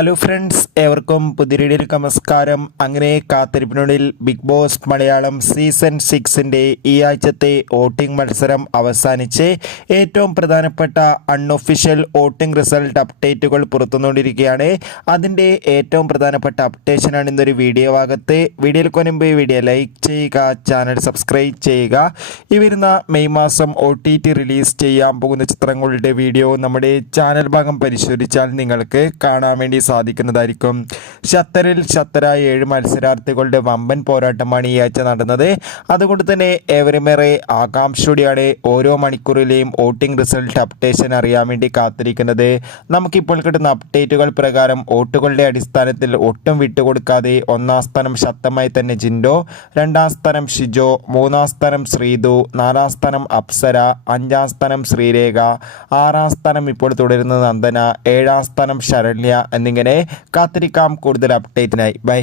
Hello friends, ഏവർക്കും പുതിയൊരു നമസ്കാരം. അങ്ങനെ കാത്തിരിപ്പിനുള്ളിൽ ബിഗ് ബോസ് മലയാളം സീസൺ 6ൻ്റെ ഈ ആഴ്ചത്തെ വോട്ടിംഗ് മത്സരം അവസാനിച്ച് ഏറ്റവും പ്രധാനപ്പെട്ട അൺഒഫീഷ്യൽ വോട്ടിംഗ് റിസൾട്ട് അപ്ഡേറ്റുകൾ പുറത്തുകൊണ്ടിരിക്കുകയാണ്. അതിൻ്റെ ഏറ്റവും പ്രധാനപ്പെട്ട അപ്ഡേഷനാണ് ഇന്നൊരു വീഡിയോ ഭാഗത്ത്. വീഡിയോയിൽ കൊനുമ്പ് വീഡിയോ ലൈക്ക് ചെയ്യുക, ചാനൽ സബ്സ്ക്രൈബ് ചെയ്യുക. ഈ വരുന്ന മെയ് മാസം OTT റിലീസ് ചെയ്യാൻ പോകുന്ന ചിത്രങ്ങളുടെ വീഡിയോ നമ്മുടെ ചാനൽ ഭാഗം പരിശോധിച്ചാൽ നിങ്ങൾക്ക് കാണാൻ വേണ്ടി സാധിക്കുന്നതായിരിക്കും. ഷത്തറിൽ ഷത്തരായ 7 മത്സരാർത്ഥികളുടെ വമ്പൻ പോരാട്ടമാണ് ഈ ആഴ്ച നടന്നത്. അതുകൊണ്ട് തന്നെ ഏവരുമേറെ ആകാംക്ഷയോടെയാണ് ഓരോ മണിക്കൂറിലെയും വോട്ടിംഗ് റിസൾട്ട് അപ്ഡേഷൻ അറിയാൻ വേണ്ടി കാത്തിരിക്കുന്നത്. നമുക്കിപ്പോൾ കിട്ടുന്ന അപ്ഡേറ്റുകൾ പ്രകാരം വോട്ടുകളുടെ അടിസ്ഥാനത്തിൽ ഒട്ടും വിട്ടുകൊടുക്കാതെ 1-ാം സ്ഥാനം ശക്തമായി തന്നെ ജിൻഡോ, 2-ാം സ്ഥാനം ഷിജോ, 3-ാം സ്ഥാനം ശ്രീതു, 4-ാം സ്ഥാനം അപ്സര, 5-ാം സ്ഥാനം ശ്രീരേഖ, 6-ാം സ്ഥാനം ഇപ്പോൾ തുടരുന്നത് നന്ദന, 7-ാം സ്ഥാനം ശരണ്യ എന്നിങ്ങനെ കാത്തിരിക്കാം കൂടുതൽ അപ്ഡേറ്റിനായി. ബൈ.